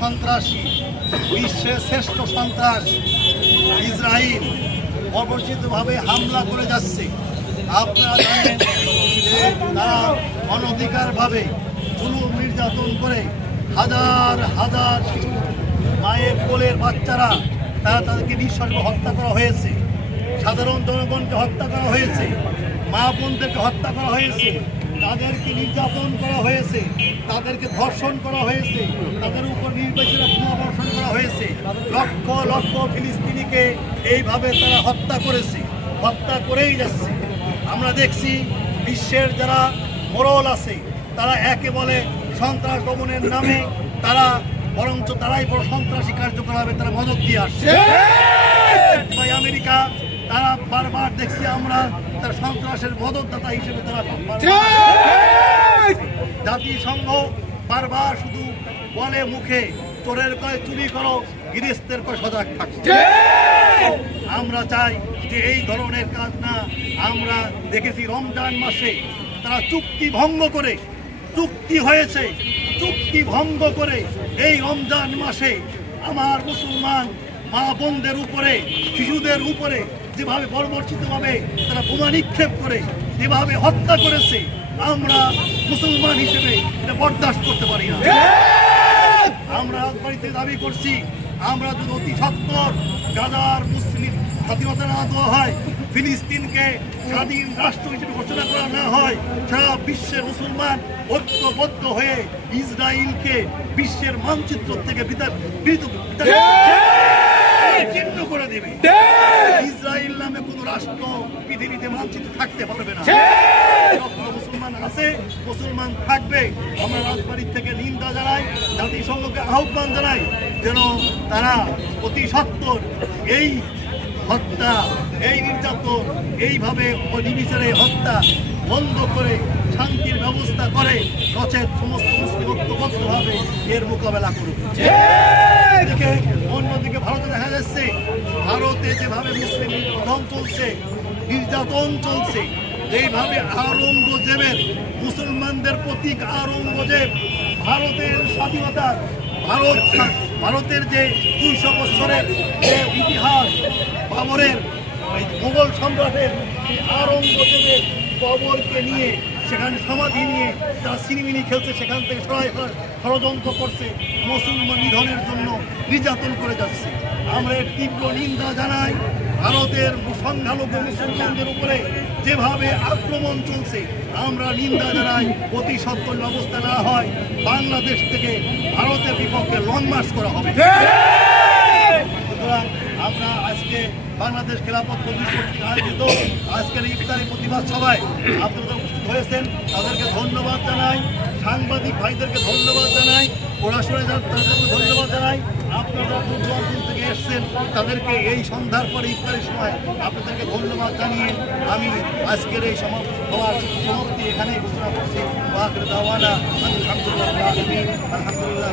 সন্ত্রাসী, বিশ্বের শ্রেষ্ঠ সন্ত্রাস ইসরায়েল অবর্জিতভাবে হামলা করে যাচ্ছে। আপনারা জানেন যে তারা অনধিকারভাবে জুলুম নির্যাতন করে হাজার হাজার শিশু, মায়ের কোলের বাচ্চারা, তাদেরকে নিঃসর্গ হত্যা করা হয়েছে, সাধারণ জনগণকে হত্যা করা হয়েছে, মা বোনদেরকে হত্যা করা হয়েছে, তাদেরকে নির্যাতন করা হয়েছে, তাদেরকে ধর্ষণ করা হয়েছে, তাদের উপর নির্বিচারে বোমাবর্ষণ করা হয়েছে। লক্ষ লক্ষ ফিলিস্তিনিকে এইভাবে তারা হত্যা করেছে, হত্যা করেই যাচ্ছে। আমরা দেখছি বিশ্বের যারা মোড়ল আছে তারা একে বলে সন্ত্রাস দমনের নামে তারা বরঞ্চ তারাই বড় সন্ত্রাসী কার্যকলাপে তারা মদত দিয়ে আসছে। ভাই আমেরিকা তারা বারবার দেখছি আমরা তার সন্ত্রাসের মদতদাতা হিসেবে তারা জাতিসংঘ বারবার শুধু বলে মুখে চোরের কয় চুরি করো, গৃহস্থের কয় সজাগ থাকছে। আমরা চাই যে এই ধরনের কাজ না। আমরা দেখেছি রমজান মাসে তারা চুক্তি ভঙ্গ করে, চুক্তি হয়েছে, চুক্তি ভঙ্গ করে এই রমজান মাসে আমার মুসলমান মা বোনদের উপরে, শিশুদের উপরে যেভাবে বর্বরচিতভাবে তারা বোমা নিক্ষেপ করে যেভাবে হত্যা করেছে, আমরা মুসলমান হিসেবে এটা বরদাস্ত করতে পারি না। আমরা রাজবাড়িতে দাবি করছি, আমরা যদি অতি সত্বর গাজার মুসলিম স্বাধীনতা না দেওয়া হয়, ফিলিস্তিনকে স্বাধীন রাষ্ট্র হিসেবে ঘোষণা করা না হয়, সারা বিশ্বের মুসলমান ঐক্যবদ্ধ হয়ে ইসরায়েলকে বিশ্বের মানচিত্র থেকে চিহ্ন করে দেবে। ইসরায়েল নামে কোন রাষ্ট্র পৃথিবীতে মানচিত্র থাকতে পারবে না। মুসলমান আছে, মুসলমান থাকবে। আমরা রাজবাড়ির থেকে নিন্দা জানাই, জাতিসংঘকে আহ্বান জানাই যেন তারা অতি সত্বর এই হত্যা, এই নির্যাতন, এইভাবে নির্বিচারে হত্যা বন্ধ করে শান্তির ব্যবস্থা করে, নচেত সমস্ত মুসলিম ঐক্যবদ্ধভাবে এর মোকাবেলা করবে। অন্যদিকে ভারতে দেখা যাচ্ছে, ভারতে যেভাবে মুসলিম নির্যাতন চলছে, নির্যাতন চলছে, এইভাবে আওরঙ্গজেবের মুসলমানদের প্রতীক আওরঙ্গজেব ভারতের স্বাধীনতা, ভারতের যে 200 বছরের যে ইতিহাস, বাবরের মোগল সম্রাটের আওরঙ্গজেবের কবরকে নিয়ে, সেখানে সমাধি নিয়ে তারা সিনেমিনি খেলছে, সেখান থেকে ষড়যন্ত্র করছে, মুসলমান নিধনের জন্য নির্যাতন করে যাচ্ছে। আমরা এর তীব্র নিন্দা জানাই। ভারতের সংখ্যালঘু মুসলমানদের উপরে যেভাবে আক্রমণ চলছে আমরা নিন্দা জানাই। অতি সত্বর ব্যবস্থা না হয় বাংলাদেশ থেকে ভারতের বিপক্ষে লং মার্চ করা হবে। সুতরাং আমরা আজকে বাংলাদেশ খেলাফত মজলিস কর্তৃক আয়োজিত আজকের ইফতারি প্রতিবাদ সভায় আপনারা উপস্থিত হয়েছেন, তাদেরকে ধন্যবাদ জানাই। সাংবাদিক ভাইদেরকে ধন্যবাদ জানাই, পড়াশোনা তাদেরকে ধন্যবাদ জানাই। আপনারা দূর দূরান্ত থেকে এসছেন, তাদেরকে এই সন্ধ্যার পরে ইফতারের সময় আপনাদেরকে ধন্যবাদ জানিয়ে আমি আজকের এই সমাপ্তি এখানেই ঘোষণা করছি। আলহামদুলিল্লাহ।